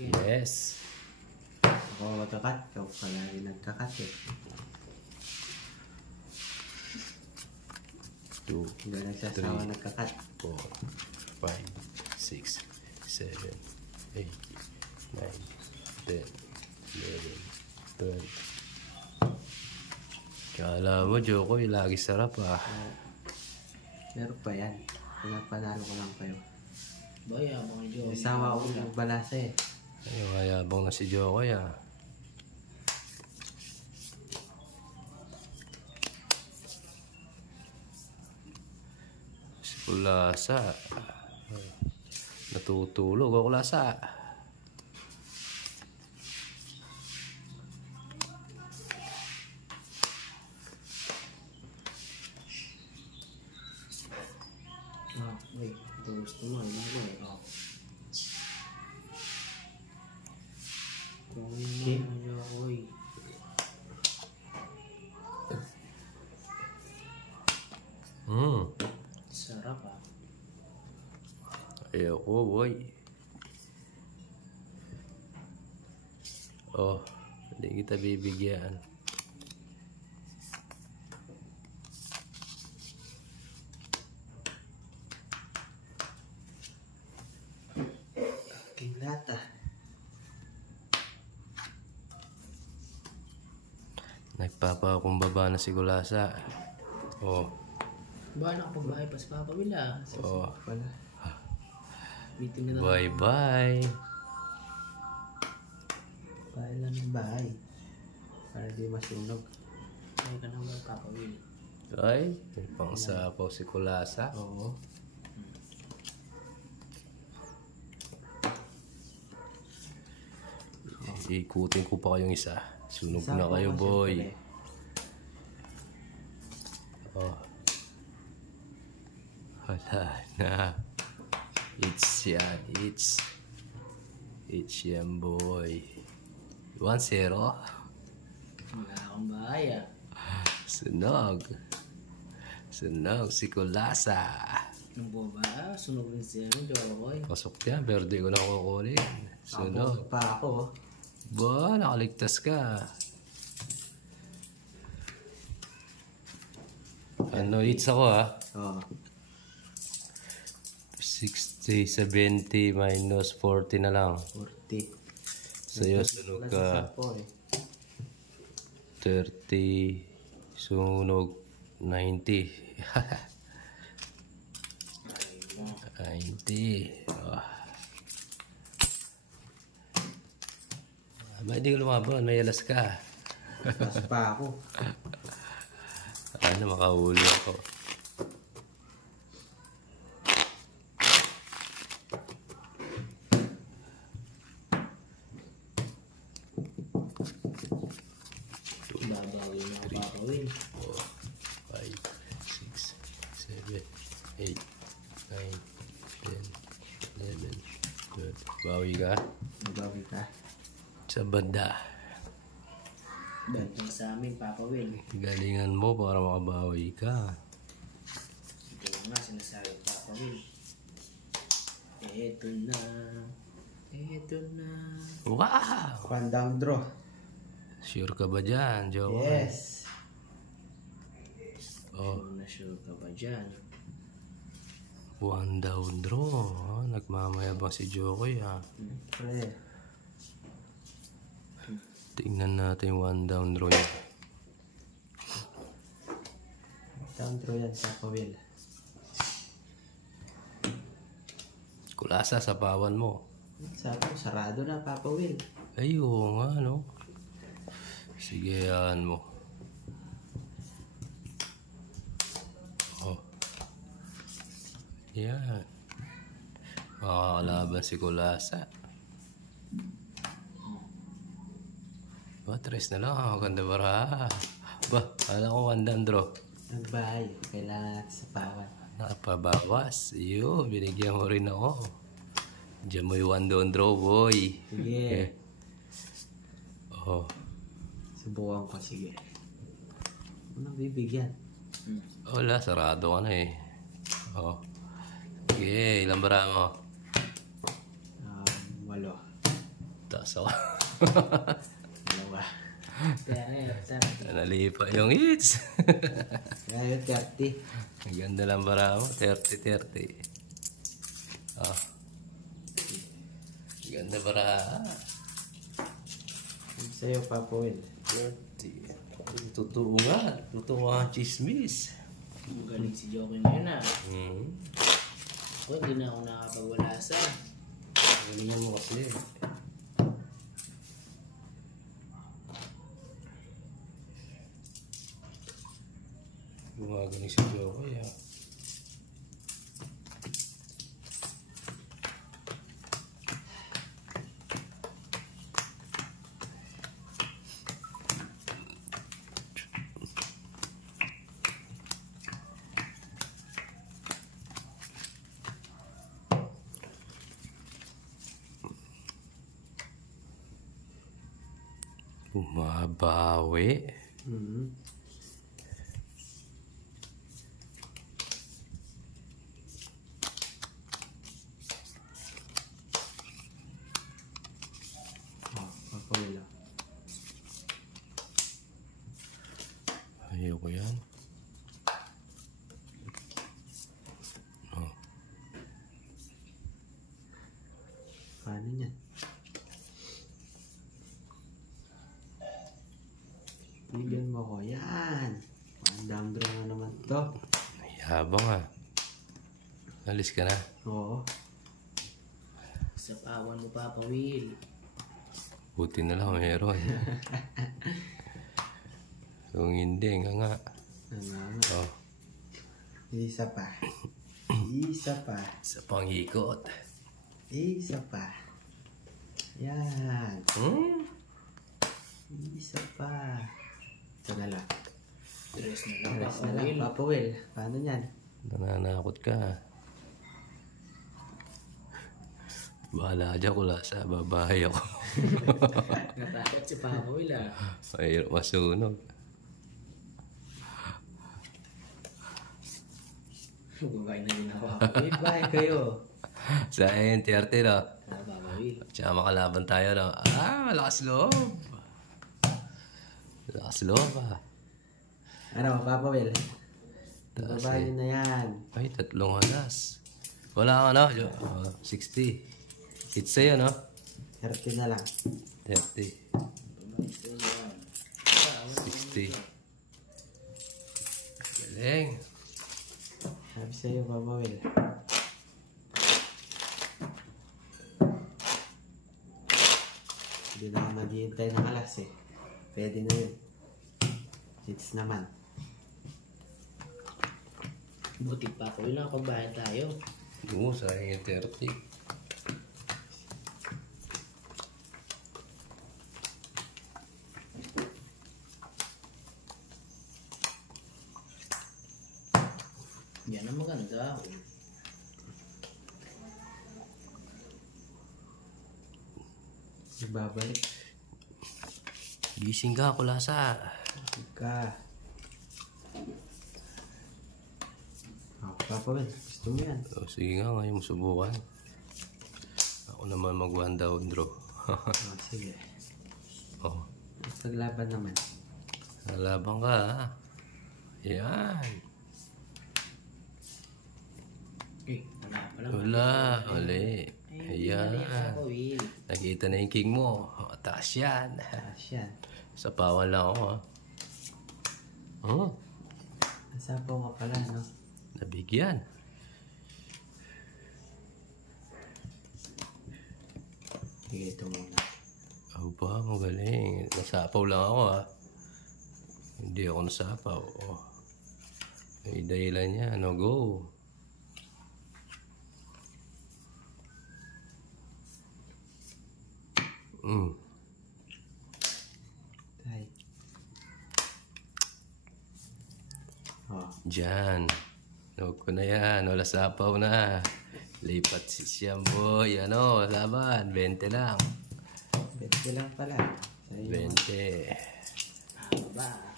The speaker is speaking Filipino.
Yes. Ako magkakat. Ikaw pala rin nagkakat eh. 2, Hindi nagsasawa 3, nagkakat. 4, 5, 6, 7, 8, 9, 10, 11, 12. Kala mo, Jokoy, lagi sarap ah. Meron pa yan. Pinapanalo ko lang kayo. Baya, mga Jokoy. Isama ko ng balasa eh. Ay, mayabang na si Jokoy ah. Si Kulasa. Natutulog ako, Kulasa. Wait. Ito gusto mo. Ano mo eh. Okay. Mga Jokoy. Sarap ah. Ayoko, boy. Oh, hindi kita bibigyan. Aking lata. Nagpapakumbaba na si Kulasa. Oh, Ba, nakapagbahay pa si Papa Will ah. oh. Pala. Meeting na daw. Bye-bye. Bahay lang ng bahay. Para di masunog. Ay ka naman Papa Will. Ay, may pangsapaw si Kulasa. Oo. Ikutin ko pa kayong isa. Sunog Isa na po kayo, kasi boy. pala eh. Oh. Wala na. It's yan. It's yan, boy. 1-0. Wala akong bahay ah. Sunog. Sunog si Kulasa. Ano po ba? Sunog rin siya ng Jokoy. Pasok yan, pero di ko na kukunin. Sunog. Ako pa ako. Ba, nakaligtas ka. Ano, hits ako ha? Oo. 60, 70, minus 40 na lang. 40. Sa'yo, sunog ka. Po eh. 30, sunog 90. 90. Oh. Ba, hindi ko lumaban. May alas ka. Mas pa ako. Ano, makahuli ako. Babawi na ako Papa Will. 4, 5, 6, 7, 8, 9, 10, 11, 12. Bawi ka Mabawi ka. sa banda. Ganito sa amin Papa Will. Galingan mo para makabawi ka. Ito lang nga sinasabi ng Papa Will. Eto na. Eto na. Wow! One down draw. Sure ka ba dyan, Joe? Yes. Oh, Sure ka ba dyan? one down draw. Oh, nagmamayabang si Jokoy ha. Pre. Tingnan natin yung one down draw niya. Down draw yan sa Pawil. Kulasa sa pawan mo. Sabi ko, sarado na Papa Will. Ay, oo nga, no? Sige, yan mo. Oh. Yan. Makakalaban si Kulasa. Ba, tres na lang. Maganda para. Ba, alam ko one down draw. Nagbahay. Kailangan natin sa pawan. Napabawas. Iyo, binigyan mo rin ako. Diyan mo yung one down draw, boy. Sige. Oh. Subukan ko, sige. Ano bibigyan? Wala, sarado ka na eh. Oh. Sige, ilang bara mo? 8. taas ako. Dalawa. Kaya ngayon, Nalipa yung hits. Kaya yun, 30. Ang ganda lang para mo. 30-30. Oh. Ganda para. Sa'yo, Papa Will. 30. Totoo nga. Totoo nga ang chismis. magaling si Joker ngayon ah. Hmm. Ako, hindi na ako nakapagwala sa. Galingan mo kasi. Gumagaling si Jokoy ah. Bumabawi. Papa Will. Ayoko yan. Oh. Paano yan? Bigyan mo ko. Yan. Pandang draw na naman to. Yabang ah. Alis ka na. Oo. Sa pawan mo, Papa Will. Buti na lang meron. Kung hindi, nga. Oh. Isa pa. Isa pa. Sa pangikot. Isa pa. Yan. Hmm? Isa pa. Ito na lang. Dress na lang, Rest Papa na lang. Will. Papa Will. Paano yan? Nananakot ka. Bahala dyan kung sa babahay ako. Natakot si Papa Will ah. Mahirap masunog. Gumain na din ako, Papa Will. Bye kayo. Sa NTRT no? Papa Will. Tsaka makalaban tayo no? Malakas loob. Malakas loob ah. Ano, Papa Will? Babae na yan. Ay, 3 halas. Wala ka no? 60. It's sa'yo no? 30 na lang. 30. 60. Galing. Sabi sa'yo, Papa Will. Hindi na ako maghihintay ng alas eh. Pwede na yun. Hits naman. Buti Papa Will, nakapagbayad tayo. Oo, sayang yung 30. Yan ang maganda. Ibabalik. Gising ka, kulasa. Ka. Oh, Papa Will, gusto mo yan? Sige nga, ngayon mo subukan. Ako naman mag-one down draw. Oh, sige. Oh, Paglaban naman. nalabang ka ha. Yan. Eh, wala pala. Wala, uli. Ayan. Papa Will. Nakita na yung king mo. O, taas yan. Taas yan. Sa pawan lang ako ha. Oh, Nasapaw ka pala, no? nabigyan. Sige, ito muna. Oh ba, magaling. Nasapaw lang ako ha. Hindi ako nasapaw. Oh. May dahilan niya. No, go. Tay. Oh, Diyan. Huwag ko na yan. Wala sapaw na. Lipat si Siyam boy. Ano, laban. 20 lang. 20 lang pala. Sa'yo. 20. Ba?